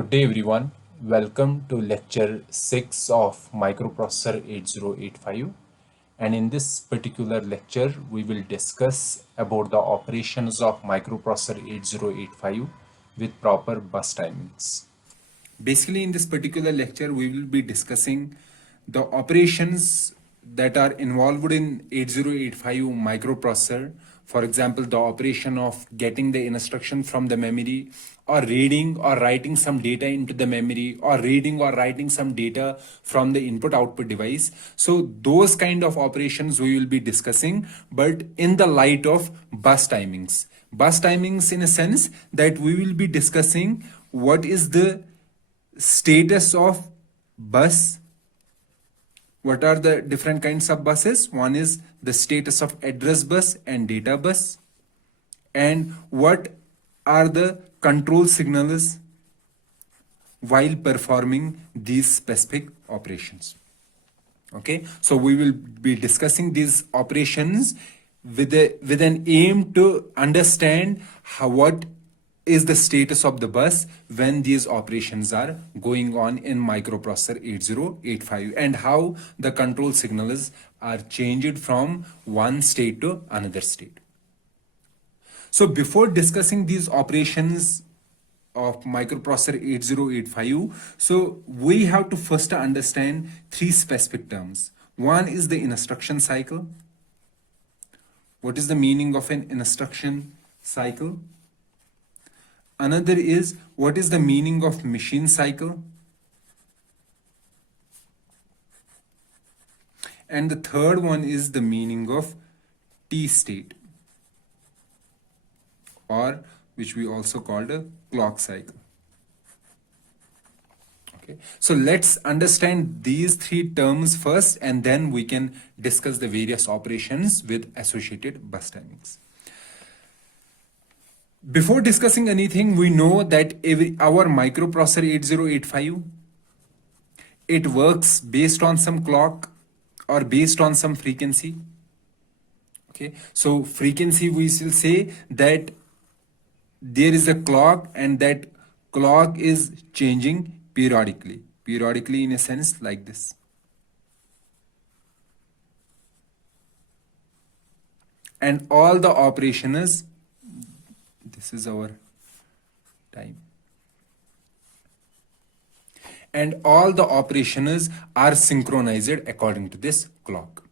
Good day everyone. Welcome to lecture 6 of Microprocessor 8085, and in this particular lecture we will discuss about the operations of Microprocessor 8085 with proper bus timings. Basically, in this particular lecture, we will be discussing the operations that are involved in 8085 microprocessor. For example, the operation of getting the instruction from the memory, or reading or writing some data into the memory, or reading or writing some data from the input output device. So those kind of operations we will be discussing, but in the light of bus timings. Bus timings in a sense that we will be discussing what is the status of bus. What are the different kinds of buses? One is the status of address bus and data bus, and what are the control signals while performing these specific operations. Okay, so we will be discussing these operations with an aim to understand what is the status of the bus when these operations are going on in microprocessor 8085, and how the control signals are changed from one state to another state. So before discussing these operations of microprocessor 8085, so we have to first understand three specific terms. One is the instruction cycle. What is the meaning of an instruction cycle? Another is, what is the meaning of machine cycle? And the third one is the meaning of T state, or which we also called a clock cycle. Okay, so let's understand these three terms first, and then we can discuss the various operations with associated bus timings. Before discussing anything, we know that our microprocessor 8085, it works based on some clock or based on some frequency. Okay, so frequency, we will say that there is a clock, and that clock is changing periodically in a sense like this. And all the operations, this is our time, and all the operations are synchronized according to this clock.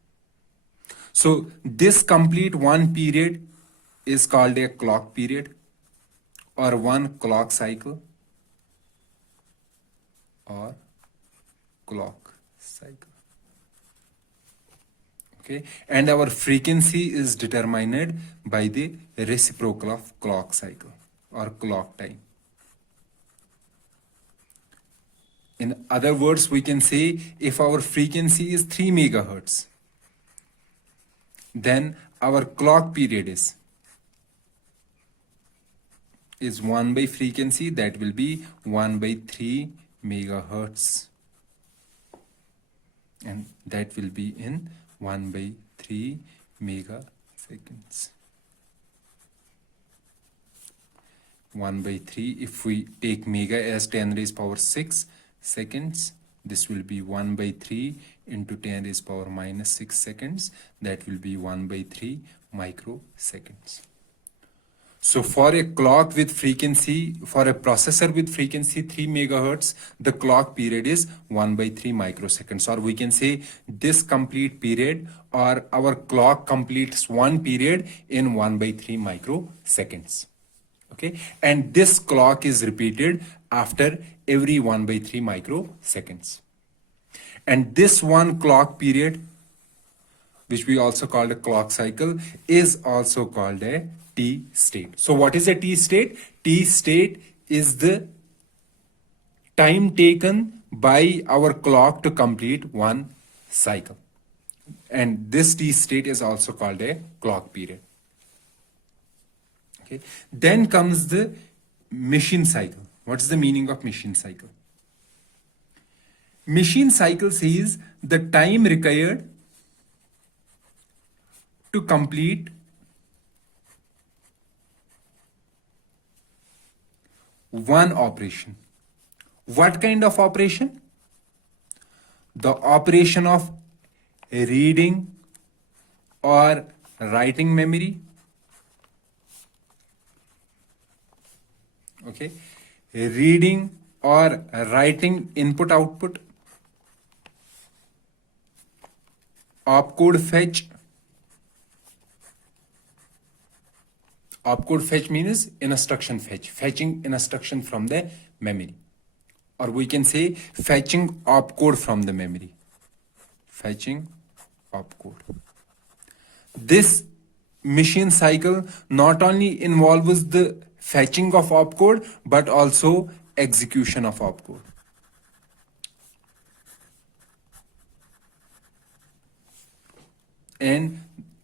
So this complete one period is called a clock period, or one clock cycle, or clock cycle. Okay, and our frequency is determined by the reciprocal of clock cycle or clock time. In other words, we can say if our frequency is 3 megahertz, then our clock period is 1 by frequency, that will be 1 by 3 megahertz, and that will be in 1 by 3 megaseconds. 1 by 3, if we take mega as 10 raised power 6 seconds, this will be 1 by 3 into 10 raised power minus 6 seconds, that will be 1 by 3 microseconds. So for a clock with frequency, for a processor with frequency 3 megahertz, the clock period is 1 by 3 microseconds, or we can say this complete period, or our clock completes one period in 1 by 3 microseconds. Okay, and this clock is repeated after every 1 by 3 microseconds. And this one clock period, which we also called a clock cycle, is also called a T state. So what is a T state? T state is the time taken by our clock to complete one cycle. And this T state is also called a clock period. Okay. Then comes the machine cycle. What is the meaning of machine cycle? Machine cycle says the time required to complete one operation. What kind of operation? The operation of reading or writing memory. Okay, reading or writing input output, opcode fetch. Opcode fetch means instruction fetch, fetching instruction from the memory, or we can say fetching opcode from the memory. Fetching opcode. This machine cycle not only involves the fetching of opcode but also execution of opcode. And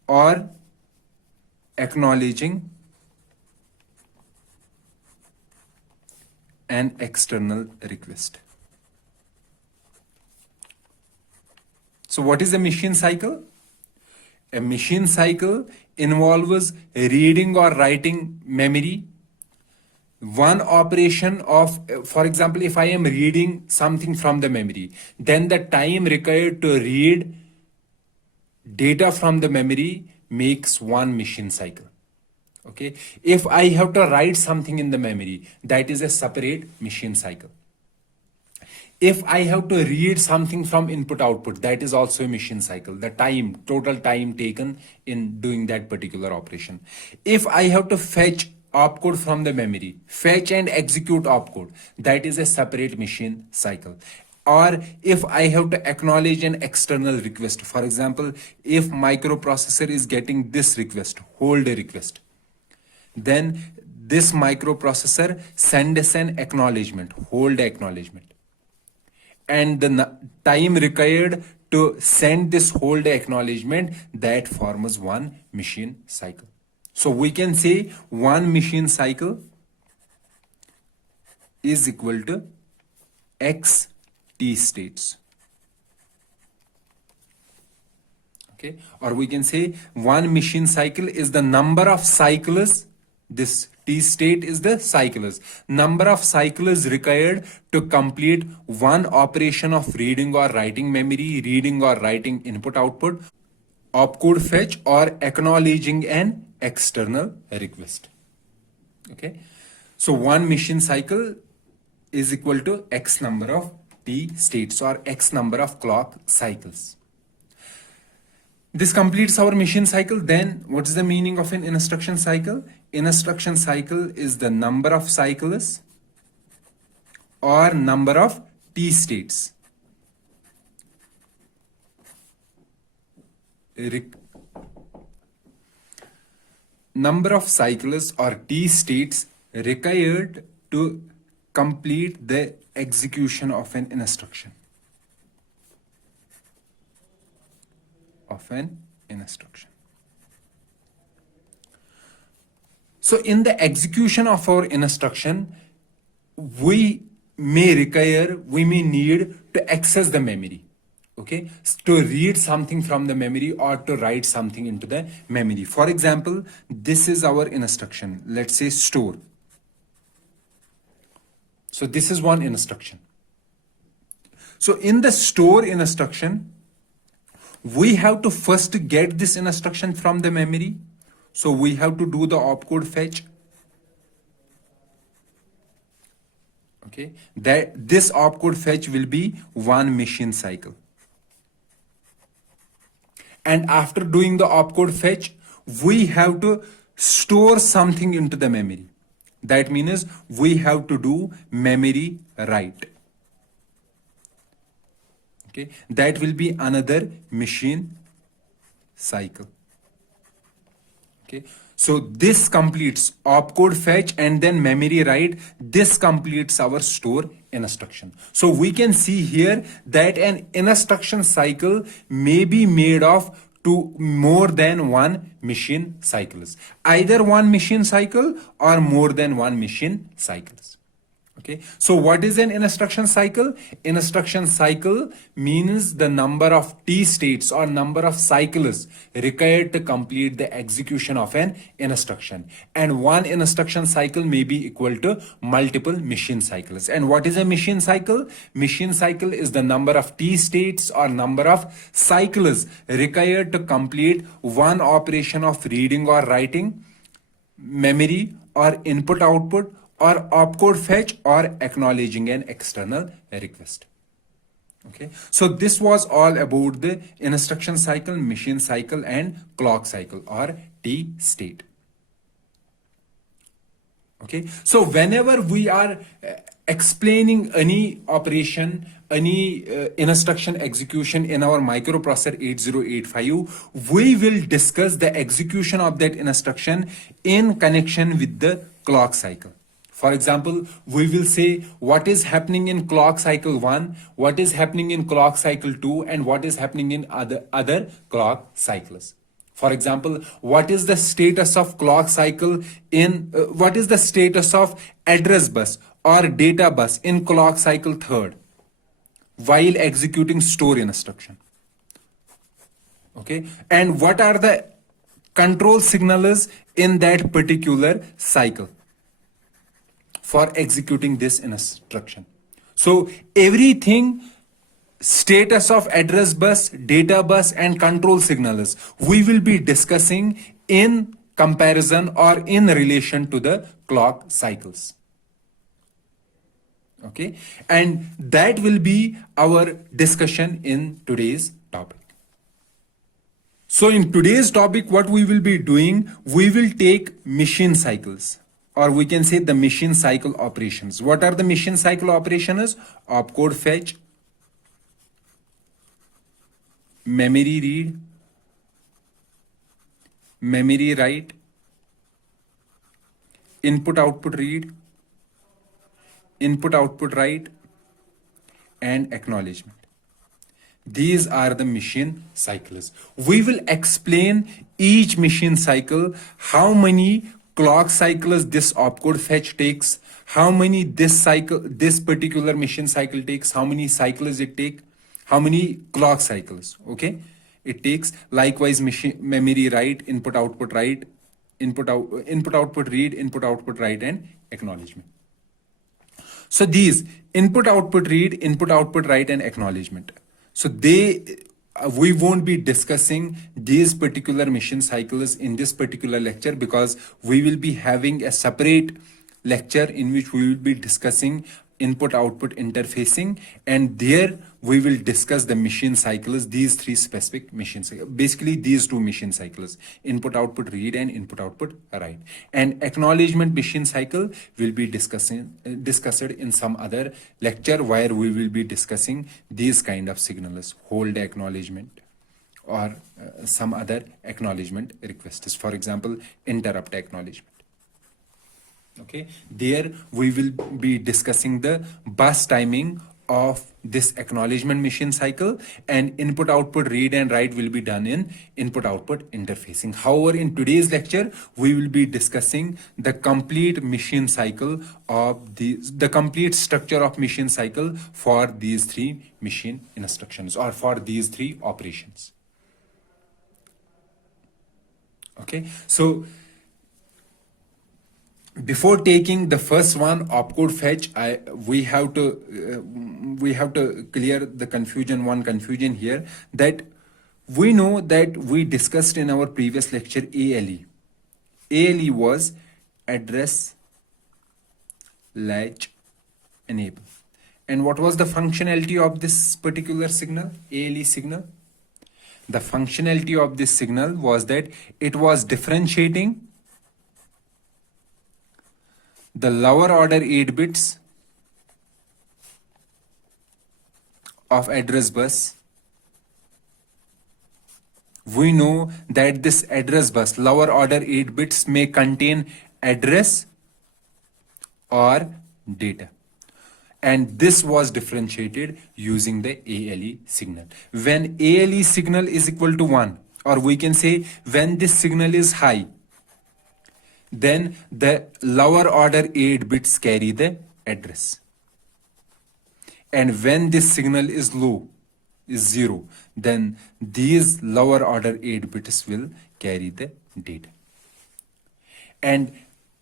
or acknowledging an external request. So what is a machine cycle? A machine cycle involves reading or writing memory. One operation of, for example, if I am reading something from the memory, then the time required to read data from the memory makes one machine cycle. Okay, if I have to write something in the memory, that is a separate machine cycle. If I have to read something from input output, that is also a machine cycle. The time, total time taken in doing that particular operation. If I have to fetch opcode from the memory, fetch and execute opcode, that is a separate machine cycle. Or if I have to acknowledge an external request, for example, if microprocessor is getting this request, hold a request, then this microprocessor sends an acknowledgement, hold acknowledgement. And the time required to send this hold acknowledgement, that forms one machine cycle. So we can say one machine cycle is equal to X T states. Okay, or we can say one machine cycle is the number of cycles. This T state is the cycles. Number of cycles required to complete one operation of reading or writing memory, reading or writing input output, opcode fetch, or acknowledging an external request. Okay, so one machine cycle is equal to X number of T states or X number of clock cycles. This completes our machine cycle. Then what is the meaning of an instruction cycle? Instruction cycle is the number of cycles or number of T states number of cycles or T states required to complete the execution of an instruction. So in the execution of our instruction, we may need to access the memory. Okay, to read something from the memory or to write something into the memory. For example, this is our instruction. Let's say store. So this is one instruction. So in the store instruction, we have to first get this instruction from the memory. So we have to do the opcode fetch. Okay, this opcode fetch will be one machine cycle. And after doing the opcode fetch, we have to store something into the memory. That means we have to do memory write. Okay, that will be another machine cycle. Okay, so this completes opcode fetch and then memory write. This completes our store instruction. So we can see here that an instruction cycle may be made of more than one machine cycles, either one machine cycle or more than one machine cycles. Okay, so what is an instruction cycle? Instruction cycle means the number of T states or number of cycles required to complete the execution of an instruction. And one instruction cycle may be equal to multiple machine cycles. And what is a machine cycle? Machine cycle is the number of T states or number of cycles required to complete one operation of reading or writing, memory or input output, or opcode fetch, or acknowledging an external request. Okay, so this was all about the instruction cycle, machine cycle, and clock cycle or T state. Okay, so whenever we are explaining any operation, any instruction execution in our microprocessor 8085, we will discuss the execution of that instruction in connection with the clock cycle. For example, we will say what is happening in clock cycle 1, what is happening in clock cycle 2, and what is happening in other clock cycles. For example, what is the status of clock cycle in, what is the status of address bus or data bus in clock cycle 3rd while executing store instruction. Okay, and what are the control signals in that particular cycle for executing this instruction. So everything, status of address bus, data bus, and control signals, we will be discussing in comparison or in relation to the clock cycles. Okay, and that will be our discussion in today's topic. So in today's topic, what we will be doing, we will take machine cycles, or we can say the machine cycle operations. What are the machine cycle operations? Opcode fetch, memory read, memory write, input output read, input output write, and acknowledgement. These are the machine cycles. We will explain each machine cycle, how many clock cycles this opcode fetch takes, how many this particular machine cycle takes, how many cycles it take, how many clock cycles, okay, it takes. Likewise, memory write, input output write, input output read, input output write, and acknowledgement. So these input output read, input output write, and acknowledgement. So we won't be discussing these particular machine cycles in this particular lecture, because we will be having a separate lecture in which we will be discussing input output interfacing, and there we will discuss the machine cycles, these three specific machine cycles, basically these two machine cycles, input output read and input output write. And acknowledgement machine cycle will be discussed in some other lecture, where we will be discussing these kind of signals, hold acknowledgement, or some other acknowledgement requests, for example interrupt acknowledgement. Okay, there we will be discussing the bus timing of this acknowledgement machine cycle, and input output read and write will be done in input output interfacing. However, in today's lecture, we will be discussing the complete machine cycle of the complete structure of machine cycle for these three machine instructions, or for these three operations. Okay, so before taking the first one, opcode fetch, we have to clear the confusion here, that we know that we discussed in our previous lecture ALE. ALE was address latch enable. And what was the functionality of this particular signal, ALE signal? The functionality of this signal was that it was differentiating the lower order 8 bits of address bus. We know that this address bus, lower order 8 bits, may contain address or data. And this was differentiated using the ALE signal. When ALE signal is equal to 1, or we can say when this signal is high, then the lower order 8 bits carry the address. And when this signal is low, is 0, then these lower order 8 bits will carry the data. And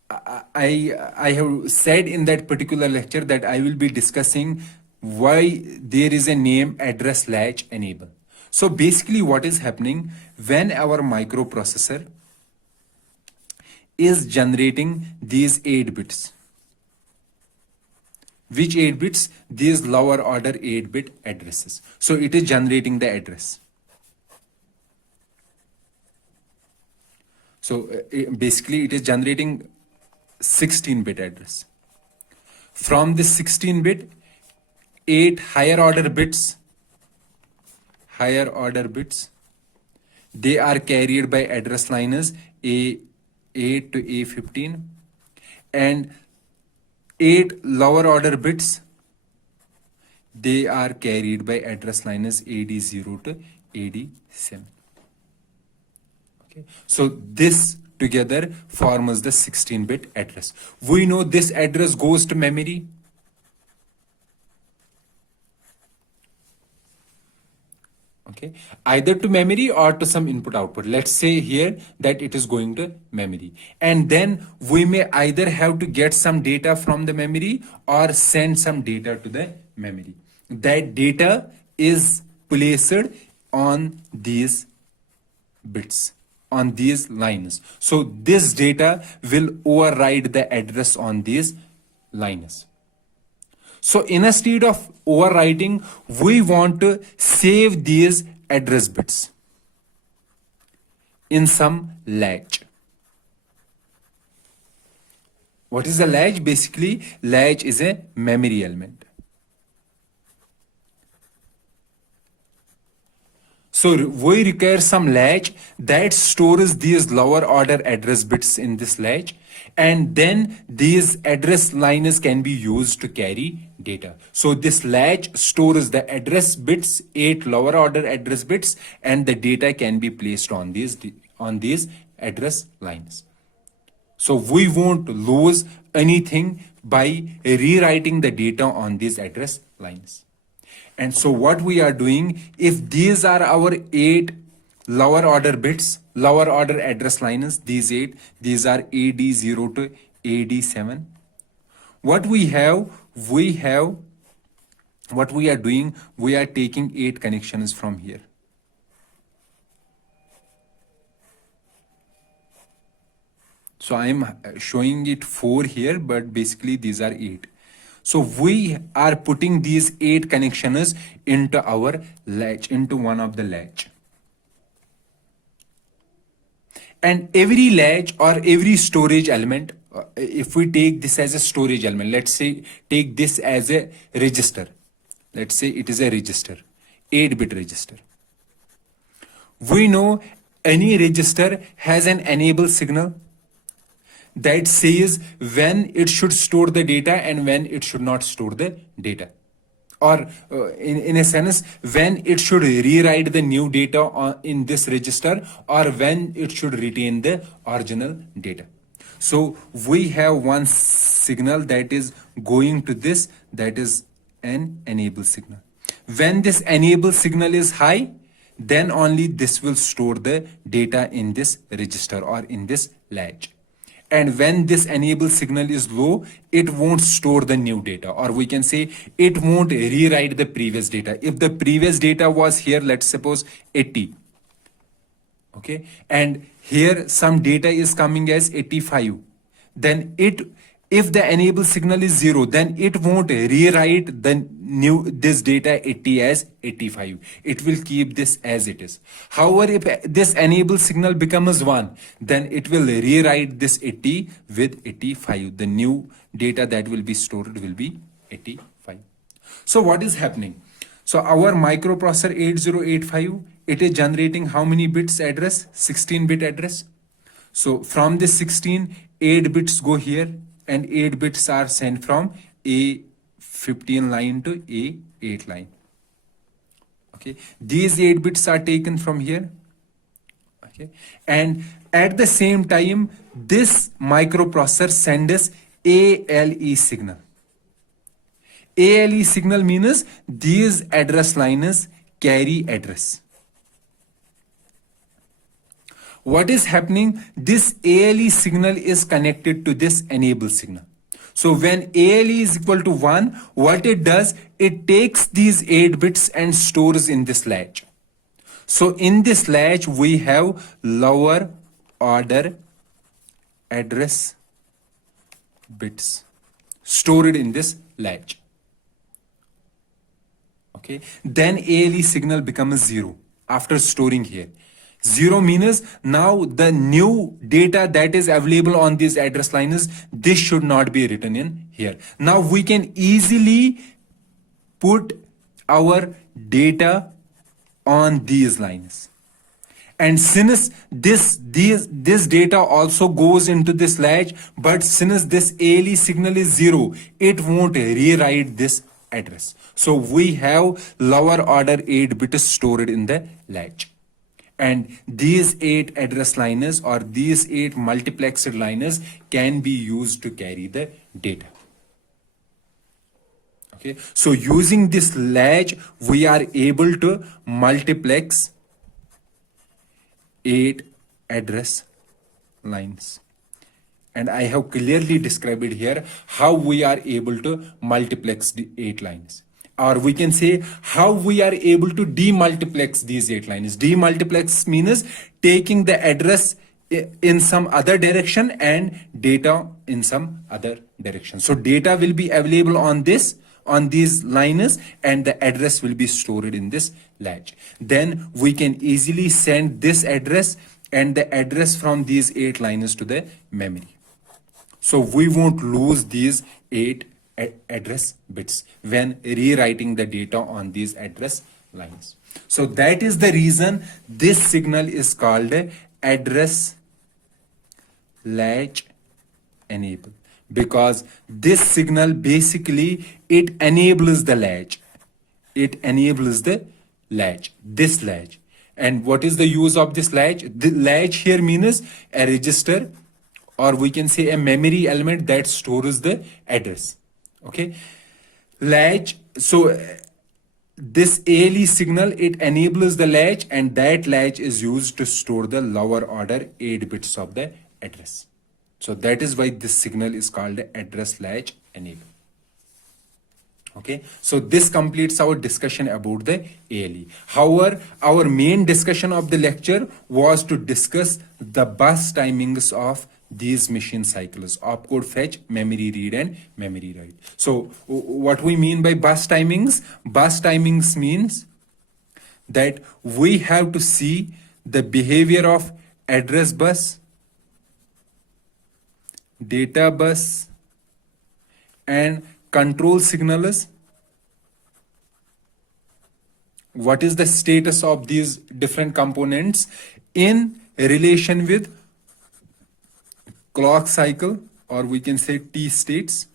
I have said in that particular lecture that I will be discussing why there is a name address latch enable. So basically what is happening when our microprocessor is generating these 8 bits. Which 8 bits? These lower order 8-bit addresses. So it is generating the address. So basically it is generating 16-bit address. From this 16-bit, 8 higher order bits, they are carried by address line as A8 to A15, and 8 lower order bits, they are carried by address line as AD0 to AD7. Okay, so this together forms the 16-bit address. We know this address goes to memory. Okay, either to memory or to some input output. Let's say here that it is going to memory, and then we may either have to get some data from the memory or send some data to the memory. That data is placed on these bits, on these lines. So this data will override the address on these lines. So instead of overwriting, we want to save these address bits in some latch. What is a latch? Basically, latch is a memory element. So we require some latch that stores these lower order address bits in this latch, and then these address lines can be used to carry data. So this latch stores the address bits, 8 lower order address bits, and the data can be placed on these address lines. So we won't lose anything by rewriting the data on these address lines. And so what we are doing, if these are our 8 lower order bits, lower order address lines, these 8, these are AD0 to AD7. What we are doing, we are taking 8 connections from here. So I am showing it 4 here, but basically these are 8. So we are putting these 8 connections into our latch, into one of the latch. And every latch or every storage element, if we take this as a storage element, let's say take this as a register. Let's say it is a register, 8-bit register. We know any register has an enable signal that says when it should store the data and when it should not store the data. Or in a sense, when it should rewrite the new data in this register, or when it should retain the original data. So we have one signal that is going to this, that is an enable signal. When this enable signal is high, then only this will store the data in this register or in this latch. And when this enable signal is low, it won't store the new data, or we can say it won't rewrite the previous data. If the previous data was here, let's suppose 80, okay, and here some data is coming as 85, then if the enable signal is 0, then it won't rewrite this data 80 as 85. It will keep this as it is. However, if this enable signal becomes 1, then it will rewrite this 80 with 85. The new data that will be stored will be 85. So what is happening? So our microprocessor 8085, it is generating how many bits address? 16-bit address. So from this 16, 8 bits go here, and 8 bits are sent from A15 line to A8 line. Okay, these 8 bits are taken from here. Okay, and at the same time, this microprocessor sends ALE signal. ALE signal means these address lines carry address. What is happening? This ALE signal is connected to this enable signal. So when ALE is equal to 1, what it does, it takes these 8 bits and stores in this latch. So in this latch, we have lower order address bits stored in this latch. Okay, then ALE signal becomes 0 after storing here. 0 means now the new data that is available on this address line is this should not be written in here. Now we can easily put our data on these lines. And since this data also goes into this latch, but since this ALE signal is 0, it won't rewrite this address. So we have lower order 8 bits stored in the latch. And these 8 address liners or these 8 multiplexed liners can be used to carry the data. Okay, so using this latch, we are able to multiplex 8 address lines. And I have clearly described it here how we are able to multiplex the 8 lines. Or we can say how we are able to demultiplex these 8 lines. Demultiplex means taking the address in some other direction and data in some other direction. So data will be available on these lines and the address will be stored in this latch. Then we can easily send this address and the address from these 8 lines to the memory. So we won't lose these 8 address bits when rewriting the data on these address lines. So that is the reason this signal is called address latch enable, because this signal basically it enables the latch. It enables the latch, this latch. And what is the use of this latch? The latch here means a register, or we can say a memory element that stores the address. Okay, latch. So this ALE signal, it enables the latch, and that latch is used to store the lower order 8 bits of the address. So that is why this signal is called address latch enable. Okay, so this completes our discussion about the ALE. However, our main discussion of the lecture was to discuss the bus timings of these machine cycles: opcode fetch, memory read, and memory write. So what we mean by bus timings? Bus timings means that we have to see the behavior of address bus, data bus, and control signals. What is the status of these different components in relation with clock cycle, or we can say T states,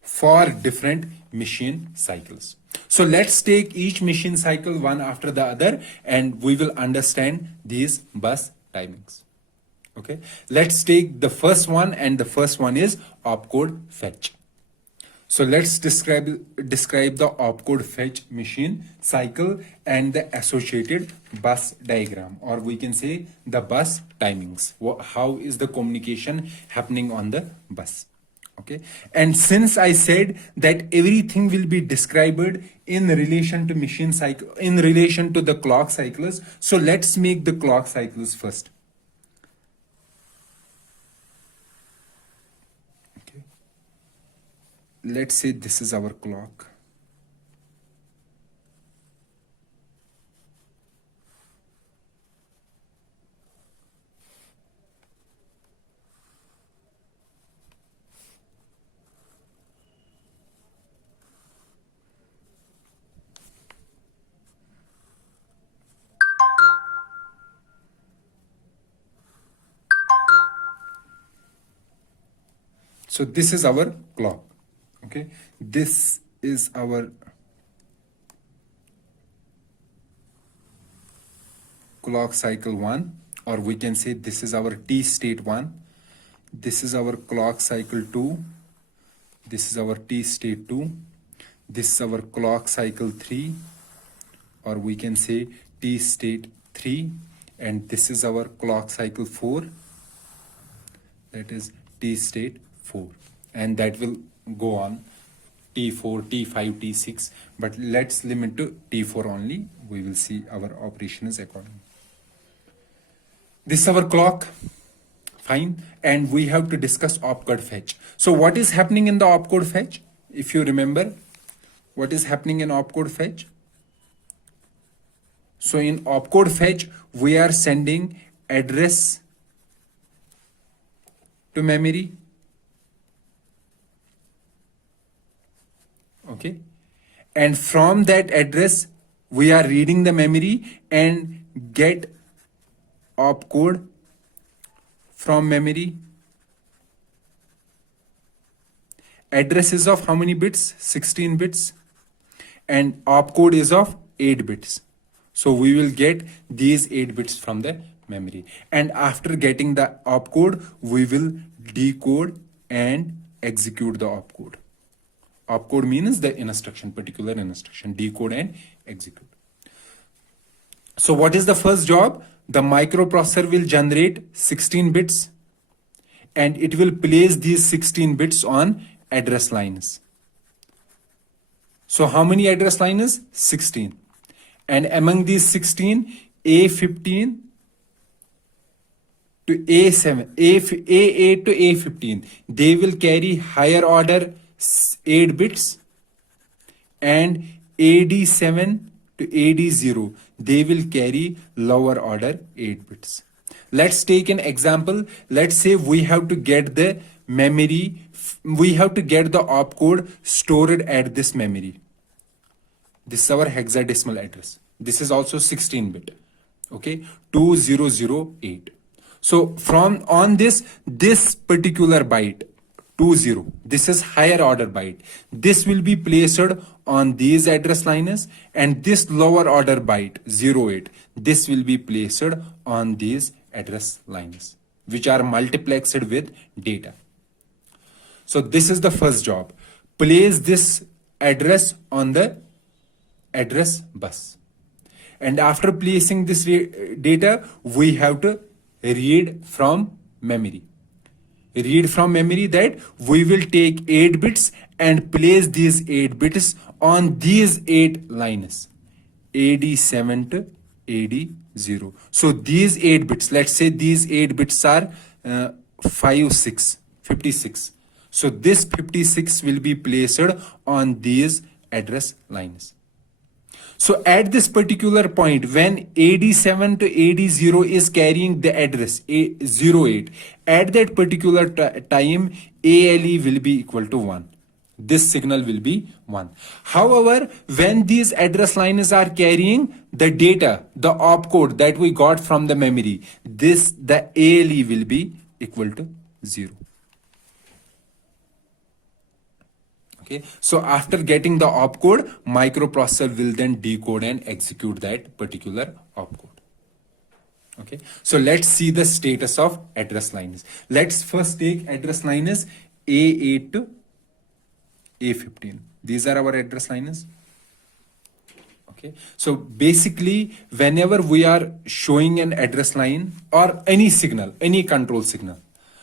for different machine cycles. So let's take each machine cycle one after the other and we will understand these bus timings. Okay, let's take the first one, and the first one is opcode fetch. So let's describe the opcode fetch machine cycle and the associated bus diagram, or we can say the bus timings. How is the communication happening on the bus? Okay, and since I said that everything will be described in relation to machine cycle, in relation to the clock cycles, so let's make the clock cycles first. Let's say this is our clock. So this is our clock. Okay, this is our clock cycle 1, or we can say this is our T state 1. This is our clock cycle 2. this is our T state 2, this is our clock cycle 3, or we can say T state 3, and this is our clock cycle 4, that is T state 4, and that will go on T4, T5, T6, but let's limit to T4 only. We will see our operations accordingly. This is our clock, fine, and we have to discuss opcode fetch. So what is happening in the opcode fetch? If you remember, what is happening in opcode fetch? So in opcode fetch, we are sending address to memory. Okay, and from that address we are reading the memory and get opcode from memory. Address is of how many bits? 16 bits, and opcode is of 8 bits. So we will get these 8 bits from the memory, and after getting the opcode we will decode and execute the opcode. Opcode means the instruction, particular instruction, decode and execute. So what is the first job? The microprocessor will generate 16 bits and it will place these 16 bits on address lines. So how many address lines? 16. And among these 16, A15 to A7, A8 to A15, they will carry higher order 8 bits, and AD7 to AD0, they will carry lower order 8 bits. Let's take an example. Let's say we have to get the memory, we have to get the opcode stored at this memory. This is our hexadecimal address. This is also 16-bit. Okay, 2008. So from on this particular byte, 20, this is higher order byte. This will be placed on these address lines, and this lower order byte 08, this will be placed on these address lines, which are multiplexed with data. So this is the first job. Place this address on the address bus. And after placing this data, we have to read from memory. Read from memory that we will take 8 bits and place these 8 bits on these 8 lines, AD7 to AD0. So these 8 bits, let's say these 8 bits are 56. So this 56 will be placed on these address lines. So at this particular point, when AD7 to AD0 is carrying the address A08, at that particular time, ALE will be equal to 1. This signal will be 1. However, when these address lines are carrying the data, the opcode that we got from the memory, the ALE will be equal to 0. Okay, so after getting the opcode, microprocessor will then decode and execute that particular opcode. Okay, so let's see the status of address lines. Let's first take address lines A8 to A15. These are our address lines. Okay, so basically whenever we are showing an address line or any signal, any control signal,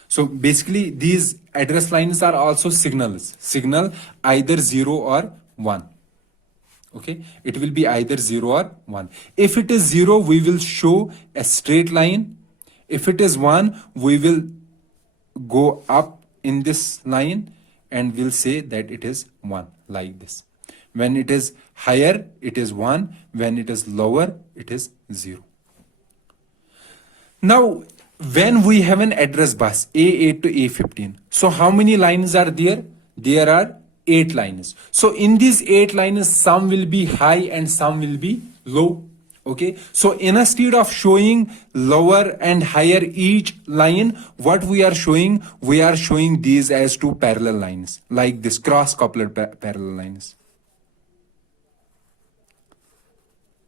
so basically these address lines are also signals. Signal either 0 or 1. Okay, it will be either 0 or 1. If it is 0, we will show a straight line. If it is 1, we will go up in this line and we'll say that it is 1, like this. When it is higher, it is 1. When it is lower, it is 0. Now, when we have an address bus A8 to A15, so how many lines are there? There are 8 lines. So in these 8 lines, some will be high and some will be low. Okay, so instead of showing lower and higher each line, what we are showing these as 2 parallel lines, like this cross-coupled parallel lines.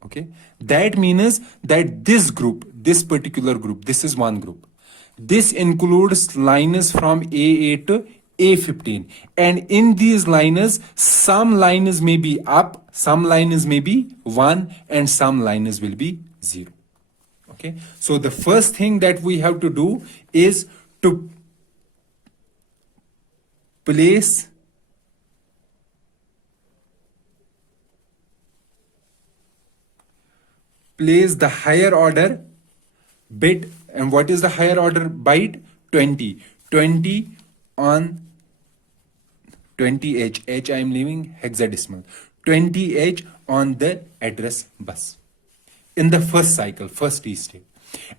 Okay, that means that this group, this particular group, this is one group. This includes lines from A8 to A15. And in these lines, some lines may be up, some lines may be 1, and some lines will be 0. Okay, so the first thing that we have to do is to place the higher order bit. And what is the higher order byte? 20 on 20H. H I am leaving hexadecimal. 20H on the address bus in the first cycle, first T state.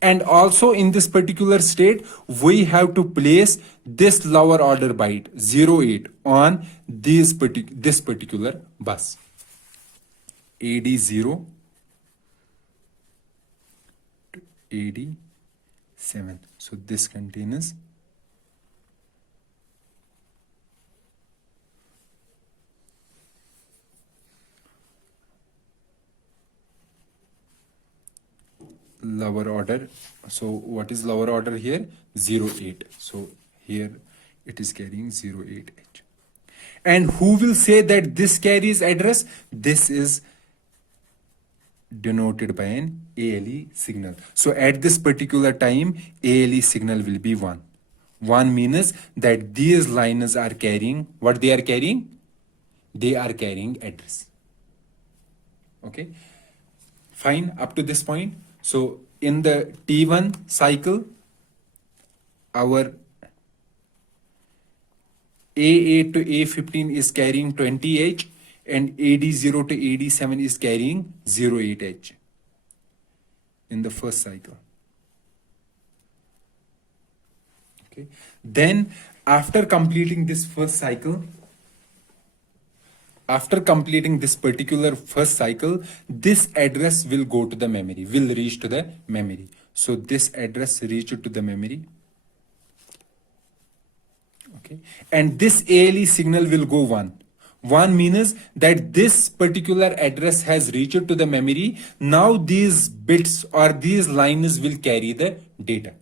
And also in this particular state, we have to place this lower order byte 08 on this particular bus. AD0 to AD7. So this contains lower order. So what is lower order here? 08. So here it is carrying 08H. And who will say that this carries address? This is denoted by an ALE signal. So at this particular time, ALE signal will be 1. 1 means that these lines are carrying, what they are carrying? They are carrying address. Okay, fine up to this point. So in the T1 cycle, our A8 to A15 is carrying 20H, and AD0 to AD7 is carrying 08H in the first cycle. Okay, then after completing this first cycle, after completing this particular first cycle, this address will go to the memory, will reach to the memory. So this address reached to the memory. Okay, and this ALE signal will go 1. 1 means that this particular address has reached to the memory. Now these bits or these lines will carry the data.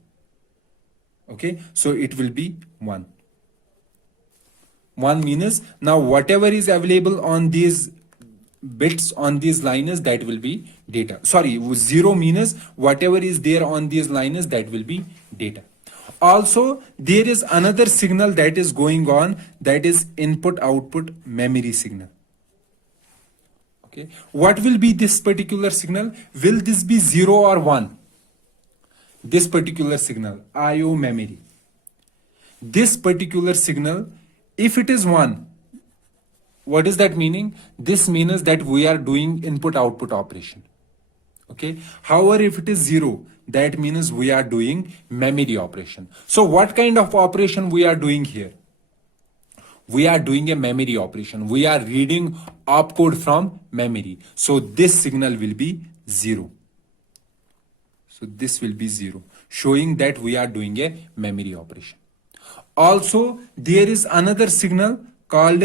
Okay, so it will be 1. 1 means now whatever is available on these bits, on these lines, that will be data. Sorry, 0 means whatever is there on these lines, that will be data. Also, there is another signal that is going on, that is input output memory signal. Okay, what will be this particular signal? Will this be 0 or 1? This particular signal, IO memory. This particular signal, if it is 1, what is that meaning? This means that we are doing input output operation. Okay, however, if it is 0, that means we are doing memory operation. So what kind of operation we are doing here? We are doing a memory operation. We are reading opcode from memory. So this signal will be 0. So this will be 0, showing that we are doing a memory operation. Also, there is another signal called,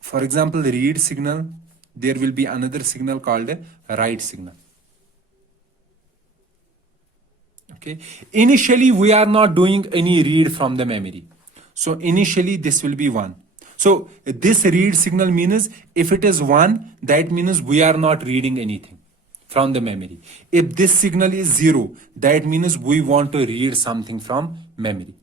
for example, read signal. There will be another signal called write signal. Okay, initially we are not doing any read from the memory. So initially this will be 1. So this read signal means if it is 1, that means we are not reading anything from the memory. If this signal is 0, that means we want to read something from memory,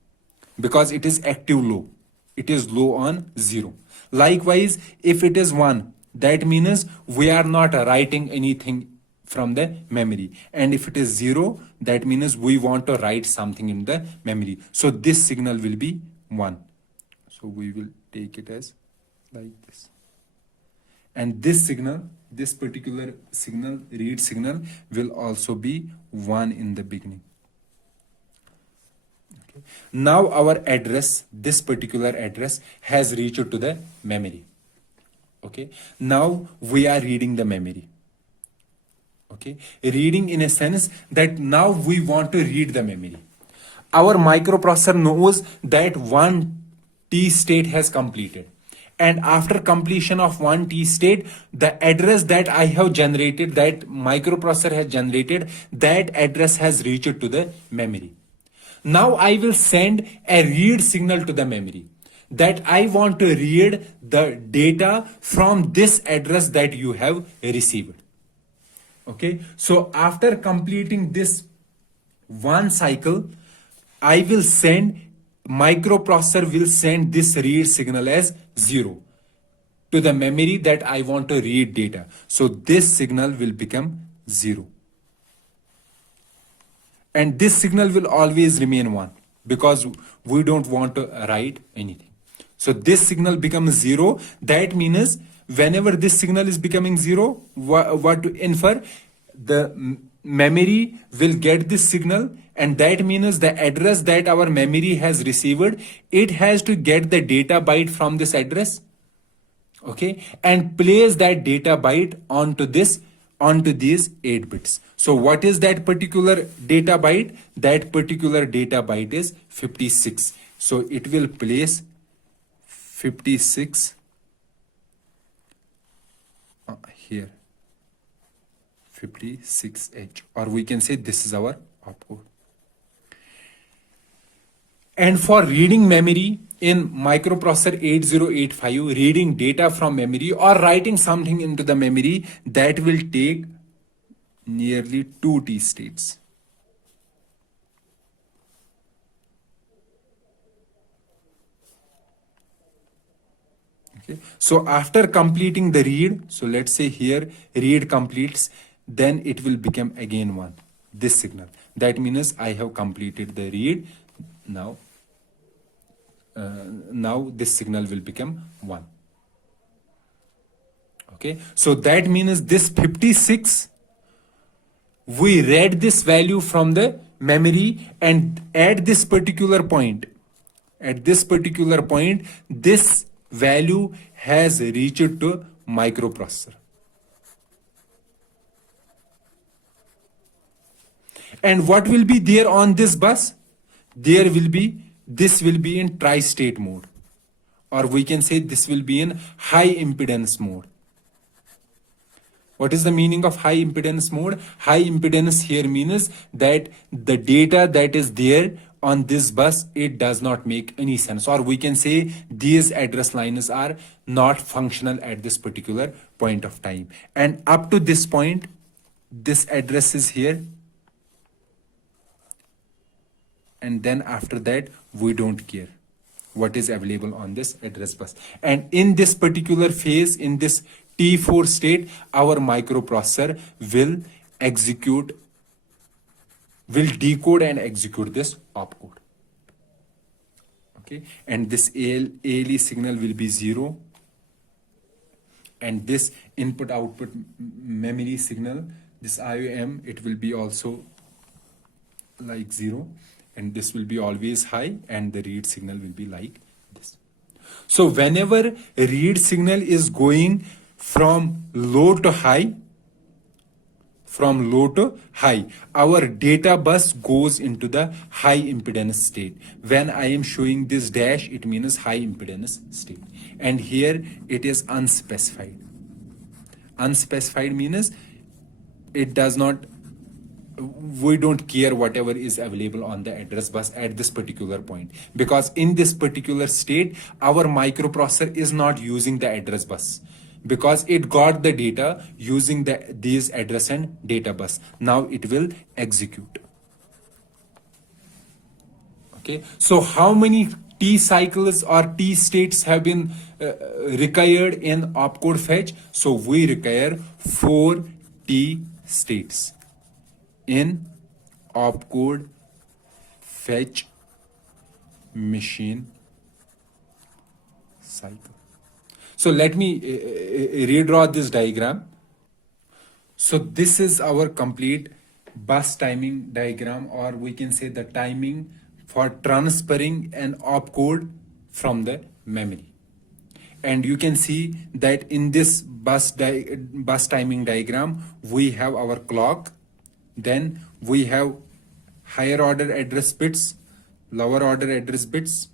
because it is active low. It is low on 0. Likewise, if it is 1, that means we are not writing anything from the memory. And if it is 0, that means we want to write something in the memory. So this signal will be 1. So we will take it as like this. And this signal, this particular signal, read signal, will also be 1 in the beginning. Okay. Now our address, this particular address, has reached to the memory. Okay, now we are reading the memory. Okay, reading in a sense that now we want to read the memory. Our microprocessor knows that one T state has completed, and after completion of one T state, the address that I have generated, that microprocessor has generated, that address has reached to the memory. Now I will send a read signal to the memory. that I want to read the data from this address that you have received. Okay, so after completing this one cycle, I will send, microprocessor will send this read signal as 0 to the memory that I want to read data. So this signal will become 0. And this signal will always remain 1 because we don't want to write anything. So this signal becomes 0. That means whenever this signal is becoming 0, what to infer? The memory will get this signal, and that means the address that our memory has received, it has to get the data byte from this address, okay, and place that data byte onto these 8 bits. So what is that particular data byte? That particular data byte is 56. So it will place 56 here, 56H, or we can say this is our opcode. And for reading memory in microprocessor 8085, reading data from memory or writing something into the memory, that will take nearly 2 T states. Okay. So after completing the read, so let's say here read completes, then it will become again 1, this signal. That means I have completed the read. Now this signal will become 1. Okay, so that means this 56, we read this value from the memory, and at this particular point, this value has reached to microprocessor. And what will be there on this bus? This will be in tri-state mode, or we can say this will be in high impedance mode. What is the meaning of high impedance mode? High impedance here means that the data that is there on this bus, it does not make any sense, or we can say these address lines are not functional at this particular point of time. And up to this point, this address is here, and then after that we don't care what is available on this address bus. And in this particular phase, in this T4 state, our microprocessor will decode and execute this opcode. Okay, and this ALE signal will be 0, and this input output memory signal, this IOM, it will be also like 0, and this will be always high, and the read signal will be like this. So whenever read signal is going from low to high, our data bus goes into the high impedance state. When I am showing this dash, it means high impedance state, and here it is unspecified. Unspecified means it does not, we don't care whatever is available on the address bus at this particular point, because in this particular state our microprocessor is not using the address bus, because it got the data using these address and data bus. Now it will execute. Okay, so how many T cycles or T states have been required in opcode fetch? So we require 4 T states in opcode fetch machine cycle. So let me redraw this diagram. So this is our complete bus timing diagram, or we can say the timing for transferring an opcode from the memory. And you can see that in this bus timing diagram, we have our clock, then we have higher order address bits, lower order address bits,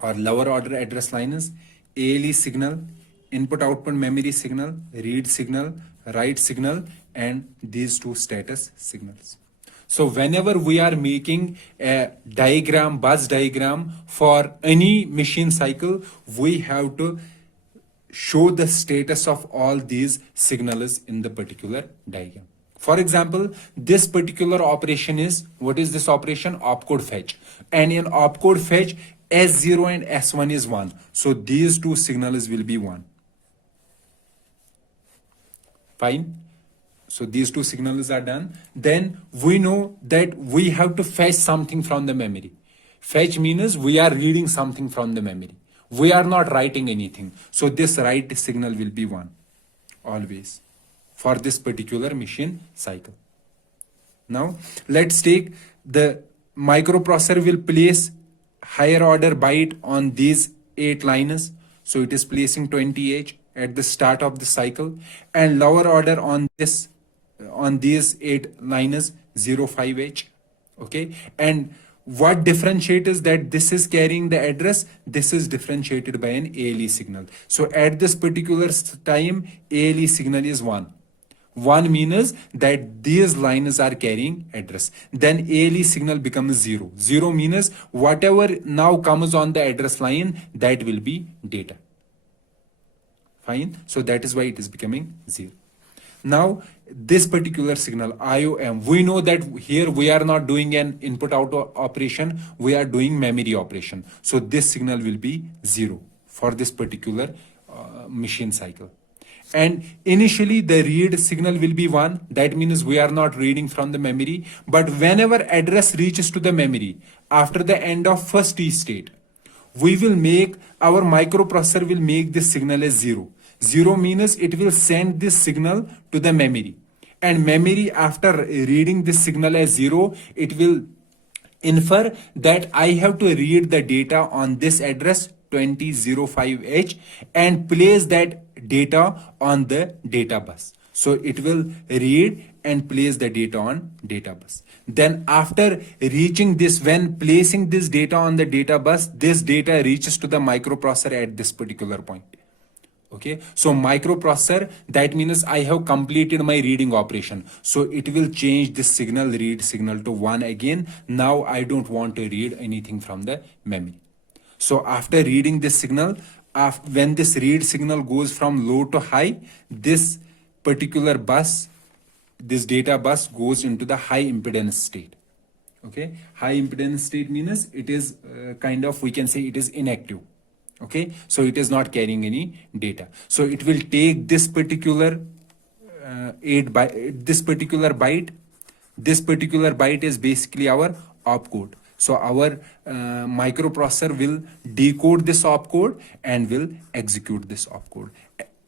or lower order address lines, ALE signal, input output memory signal, read signal, write signal, and these 2 status signals. So whenever we are making a diagram, bus diagram for any machine cycle, we have to show the status of all these signals in the particular diagram. For example, this particular operation is, what is this operation? Opcode fetch. And in opcode fetch, S0 and S1 is 1. So these two signals will be 1. Fine. So these two signals are done. Then we know that we have to fetch something from the memory. Fetch means we are reading something from the memory. We are not writing anything. So this write signal will be 1 always for this particular machine cycle. Now let's take the microprocessor will place higher order byte on these 8 lines. So it is placing 20H at the start of the cycle, and lower order on these 8 lines 05H. Okay, and what differentiates is that this is carrying the address, this is differentiated by an ALE signal. So at this particular time, ALE signal is 1. 1 means that these lines are carrying address. Then ALE signal becomes 0. 0 means whatever now comes on the address line, that will be data. Fine. So that is why it is becoming 0. Now this particular signal IOM, we know that here we are not doing an input out operation, we are doing memory operation. So this signal will be 0 for this particular machine cycle. And initially the read signal will be 1. That means we are not reading from the memory. But whenever address reaches to the memory after the end of first T state, we will make, our microprocessor will make this signal as 0. 0 means it will send this signal to the memory. And memory, after reading this signal as 0, it will infer that I have to read the data on this address 2005H and place that data on the data bus. So it will read and place the data on data bus. Then after reaching this, when placing this data on the data bus, this data reaches to the microprocessor at this particular point. Okay, so microprocessor, that means I have completed my reading operation. So it will change this signal, read signal to 1 again. Now I don't want to read anything from the memory. So after reading this signal, when this read signal goes from low to high, this particular bus, this data bus goes into the high impedance state. Okay, high impedance state means it is kind of, we can say it is inactive. Okay, so it is not carrying any data. So it will take this particular 8 byte, this particular byte. This particular byte is basically our opcode. So our microprocessor will decode this opcode and will execute this opcode.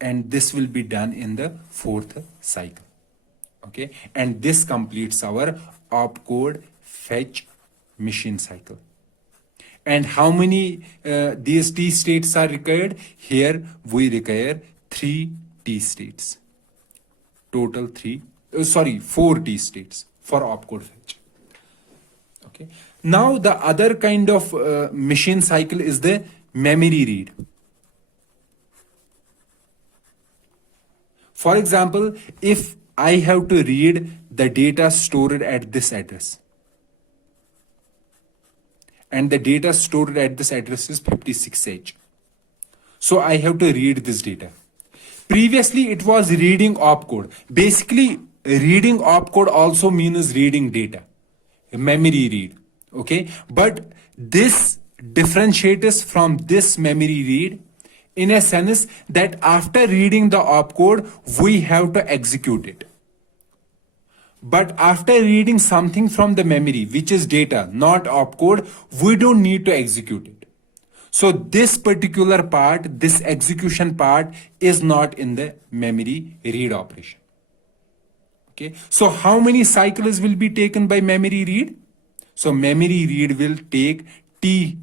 And this will be done in the 4th cycle. Okay, and this completes our opcode fetch machine cycle. And how many these T states are required? Here we require 3 T states. Total 4 T states for opcode fetch. Okay. Now the other kind of machine cycle is the memory read. For example, if I have to read the data stored at this address, and the data stored at this address is 56H. So I have to read this data. Previously it was reading opcode. Basically reading opcode also means reading data, memory read. Okay, but this differentiates from this memory read in a sense that after reading the opcode we have to execute it. But after reading something from the memory, which is data, not opcode, we don't need to execute it. So this particular part, this execution part is not in the memory read operation. Okay. So how many cycles will be taken by memory read? So memory read will take 3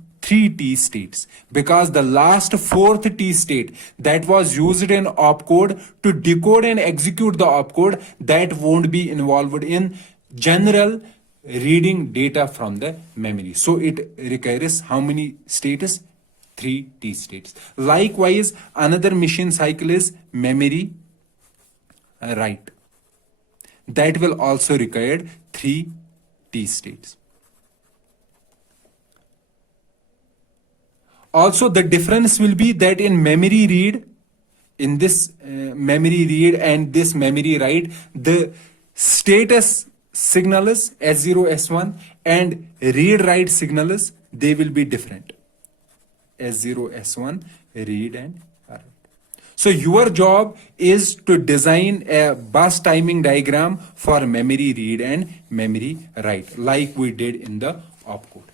T states, because the last 4th T state that was used in opcode to decode and execute the opcode, that won't be involved in general reading data from the memory. So it requires how many states? 3 T states. Likewise, another machine cycle is memory write. That will also require 3 T states. Also, the difference will be that in memory read, in this memory read and this memory write, the status signal is S0, S1, and read write signal is, they will be different. S0, S1, read and write. So your job is to design a bus timing diagram for memory read and memory write, like we did in the opcode.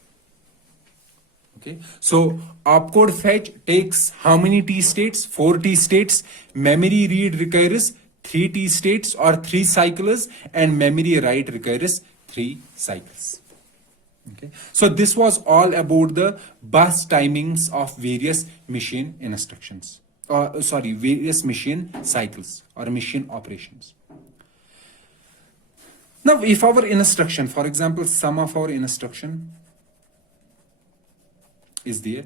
Okay, so opcode fetch takes how many T states? 4 T states. Memory read requires 3 T states or 3 cycles, and memory write requires 3 cycles. Okay, so this was all about the bus timings of various machine instructions, or various machine cycles or machine operations. Now, if our instruction, for example, sum of our instruction is there.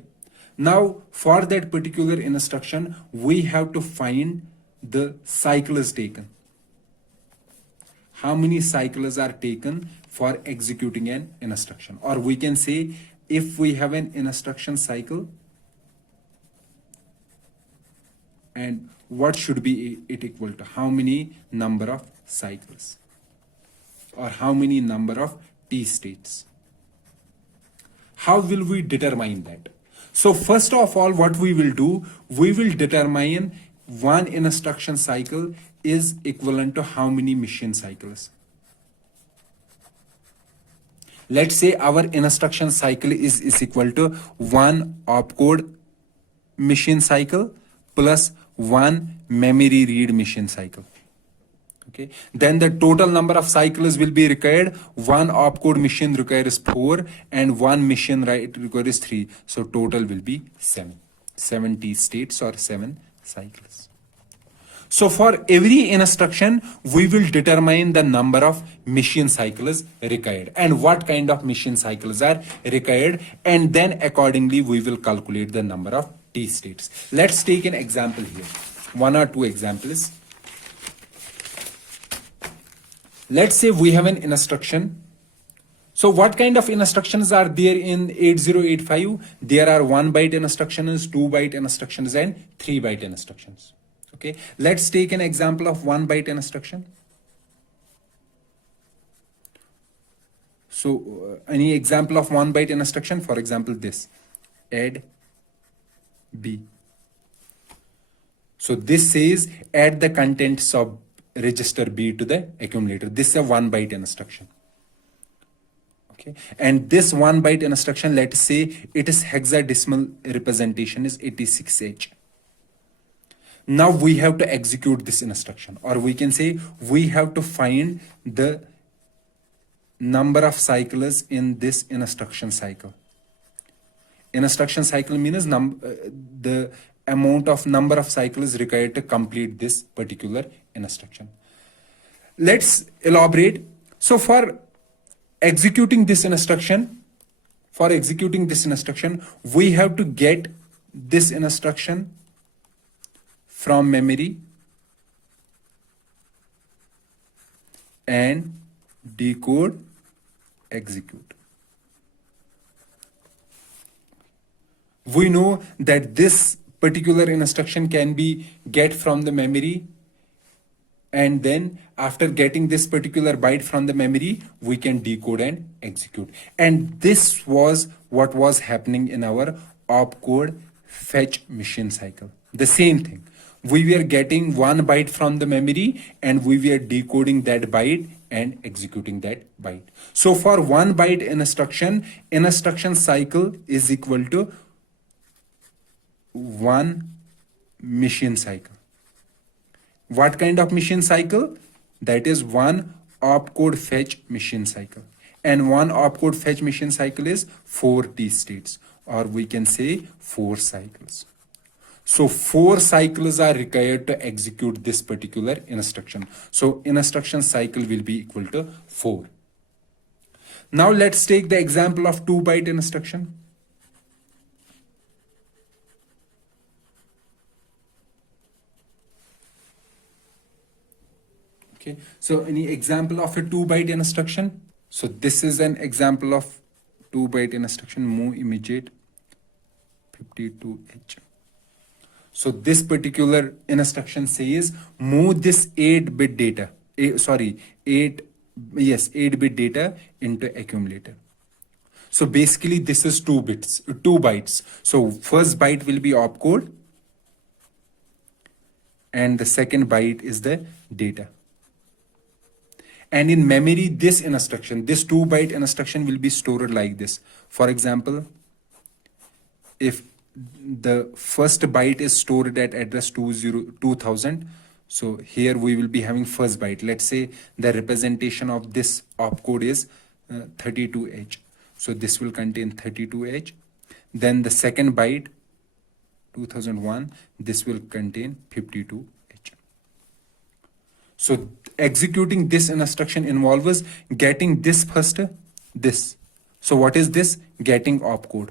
Now, for that particular instruction, we have to find the cycles taken. How many cycles are taken for executing an instruction? Or we can say, if we have an instruction cycle, and what should be it equal to? How many number of cycles? Or how many number of T states? How will we determine that? So first of all, what we will do, we will determine one instruction cycle is equivalent to how many machine cycles. Let's say our instruction cycle is equal to one opcode machine cycle plus one memory read machine cycle. Okay, then the total number of cycles will be required. One opcode machine requires 4 and one machine write requires 3. So total will be 7. 7 T states or 7 cycles. So for every instruction, we will determine the number of machine cycles required and what kind of machine cycles are required, and then accordingly we will calculate the number of T states. Let's take an example here. 1 or 2 examples. Let's say we have an instruction. So what kind of instructions are there in 8085? There are 1 byte instructions, 2 byte instructions, and 3 byte instructions. Okay, let's take an example of 1 byte instruction. So any example of 1 byte instruction? For example, this add B. So this says add the contents of register B to the accumulator. This is a 1 byte instruction. Okay, and this 1 byte instruction, let's say it is hexadecimal representation is 86H. Now we have to execute this instruction, or we can say we have to find the number of cycles in this instruction cycle. Instruction cycle means the amount of number of cycles required to complete this particular instruction. Let's elaborate. So for executing this instruction, we have to get this instruction from memory and decode, execute. We know that this particular instruction can be get from the memory, and then after getting this particular byte from the memory, we can decode and execute. And this was what was happening in our opcode fetch machine cycle. The same thing. We were getting 1 byte from the memory and we were decoding that byte and executing that byte. So for 1 byte instruction cycle is equal to 1 machine cycle. What kind of machine cycle? That is 1 opcode fetch machine cycle. And 1 opcode fetch machine cycle is 4 T states, or we can say 4 cycles. So 4 cycles are required to execute this particular instruction. So instruction cycle will be equal to 4. Now let's take the example of 2 byte instruction. Okay, so any example of a 2 byte instruction? So this is an example of 2-byte instruction, move immediate 52H. So this particular instruction says move this 8-bit data, 8-bit data into accumulator. So basically this is 2 bytes. So first byte will be opcode and the second byte is the data. And in memory, this 2-byte instruction will be stored like this. For example, if the first byte is stored at address 2000, so here we will be having first byte. Let's say the representation of this opcode is 32H. So this will contain 32H. Then the second byte, 2001, this will contain 52H. So executing this instruction involves getting this first, this. So what is this? Getting opcode.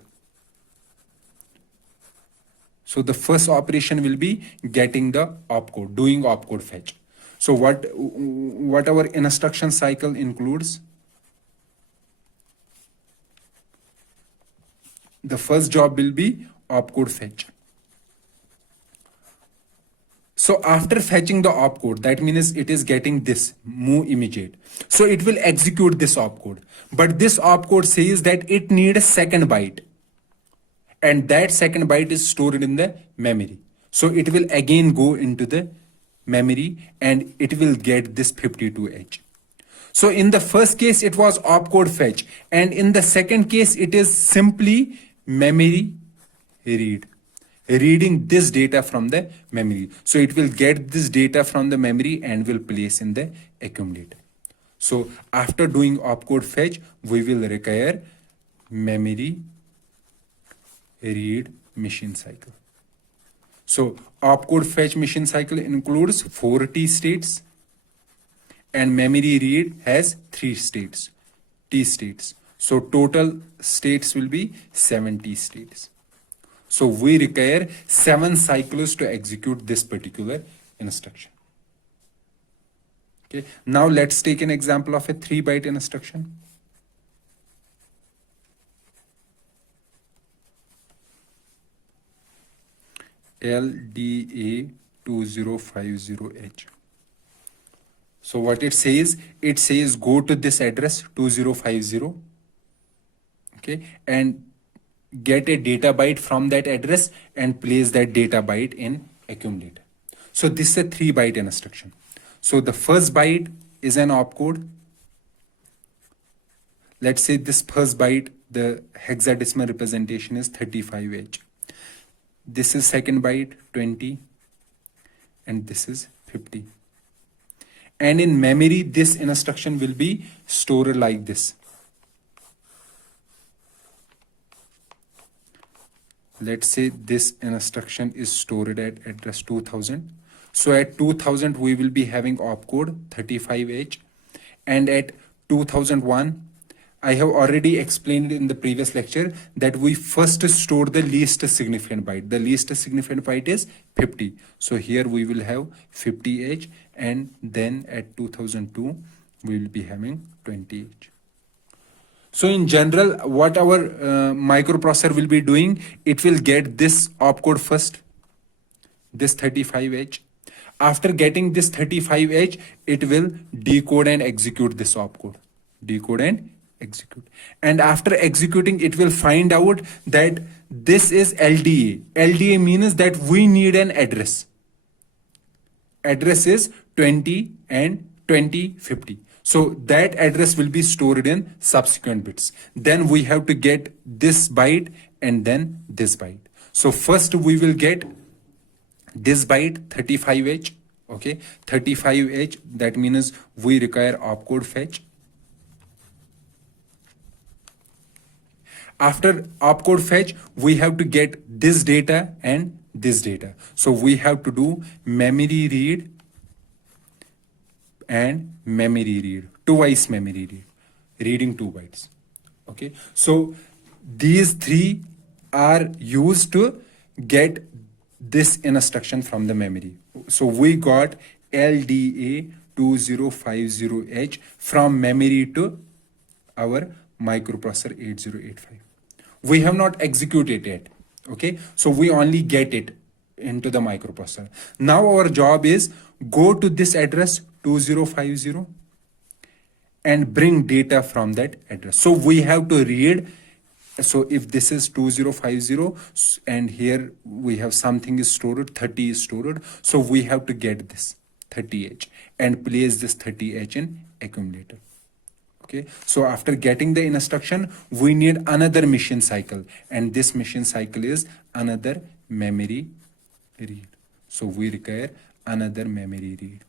So the first operation will be getting the opcode, doing opcode fetch. So what our instruction cycle includes? The first job will be opcode fetch. So after fetching the opcode, that means it is getting this move immediate. So it will execute this opcode. But this opcode says that it needs a second byte. And that second byte is stored in the memory. So it will again go into the memory and it will get this 52H. So in the first case, it was opcode fetch. And in the second case, it is simply memory read. Reading this data from the memory. So it will get this data from the memory and will place in the accumulator. So after doing opcode fetch, we will require memory read machine cycle. So opcode fetch machine cycle includes 4 T states and memory read has 3 states, T states. So total states will be 7 T states. So we require 7 cycles to execute this particular instruction. Okay. Now let's take an example of a 3-byte instruction. LDA 2050H. So what it says go to this address 2050. Okay, and get a data byte from that address and place that data byte in accumulator. So this is a 3-byte instruction. So the first byte is an opcode. Let's say this first byte, the hexadecimal representation is 35H. This is second byte 20 and this is 50. And in memory, this instruction will be stored like this. Let's say this instruction is stored at address 2000. So at 2000, we will be having opcode 35H. And at 2001, I have already explained in the previous lecture that we first store the least significant byte. The least significant byte is 50. So here we will have 50H. And then at 2002, we will be having 20H. So in general, what our microprocessor will be doing, it will get this opcode first, this 35H. After getting this 35H, it will decode and execute this opcode. Decode and execute. And after executing, it will find out that this is LDA. LDA means that we need an address. Address is 20 and 2050. So that address will be stored in subsequent bits. Then we have to get this byte and then this byte. So first we will get this byte 35H. Okay, 35H, that means we require opcode fetch. After opcode fetch, we have to get this data and this data. So we have to do memory read and memory read, twice memory read, reading 2 bytes. Okay, so these 3 are used to get this instruction from the memory. So we got LDA 2050H from memory to our microprocessor 8085. We have not executed it. Okay, so we only get it into the microprocessor. Now our job is go to this address 2050 and bring data from that address. So we have to read. So if this is 2050 and here we have something is stored, 30 is stored, so we have to get this 30H and place this 30H in accumulator. Okay, so after getting the instruction, we need another machine cycle, and this machine cycle is another memory read. So we require another memory read.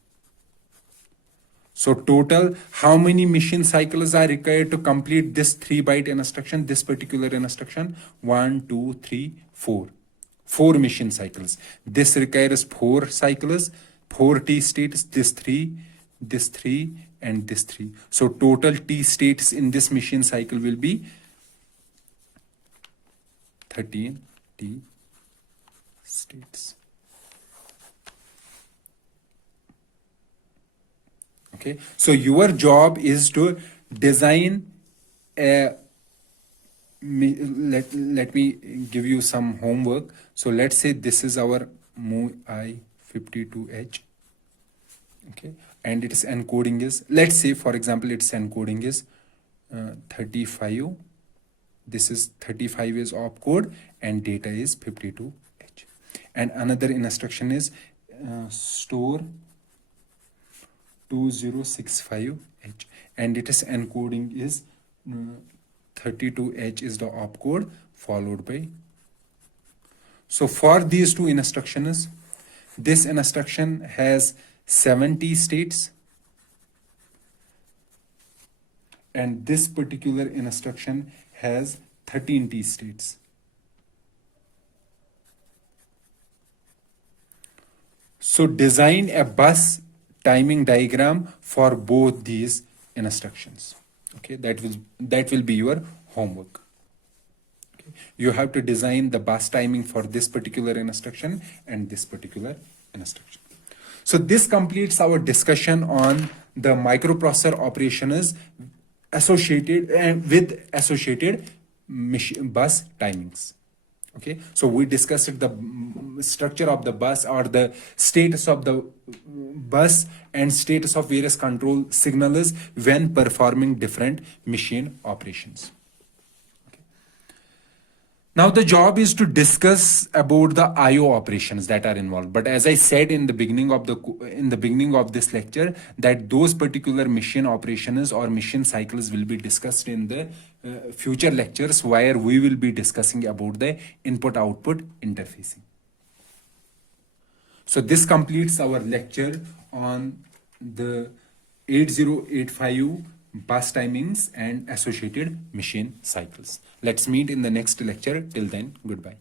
So total, how many machine cycles are required to complete this 3-byte instruction, this particular instruction? 1, 2, 3, 4. 4 machine cycles. This requires 4 cycles, 4 T states, this 3, and this 3. So total T states in this machine cycle will be 13 T states. Okay, so your job is to design a, let me give you some homework. So let's say this is our MOVI 52H. Okay, and its encoding is, let's say for example its encoding is 35. This is 35 is opcode and data is 52H. And another instruction is store 2065H and its encoding is 32H is the opcode followed by. So for these two instructions, this instruction has 70 states and this particular instruction has 13 T states. So design a bus timing diagram for both these instructions. Okay, that will be your homework. Okay. You have to design the bus timing for this particular instruction and this particular instruction. So this completes our discussion on the microprocessor operations associated with associated bus timings. Okay, so we discussed the structure of the bus or the status of the bus and status of various control signals when performing different machine operations. Okay. Now the job is to discuss about the I/O operations that are involved. But as I said in the beginning of this lecture, that those particular machine operations or machine cycles will be discussed in the future lectures, where we will be discussing about the input-output interfacing. So this completes our lecture on the 8085 bus timings and associated machine cycles. Let's meet in the next lecture. Till then, goodbye.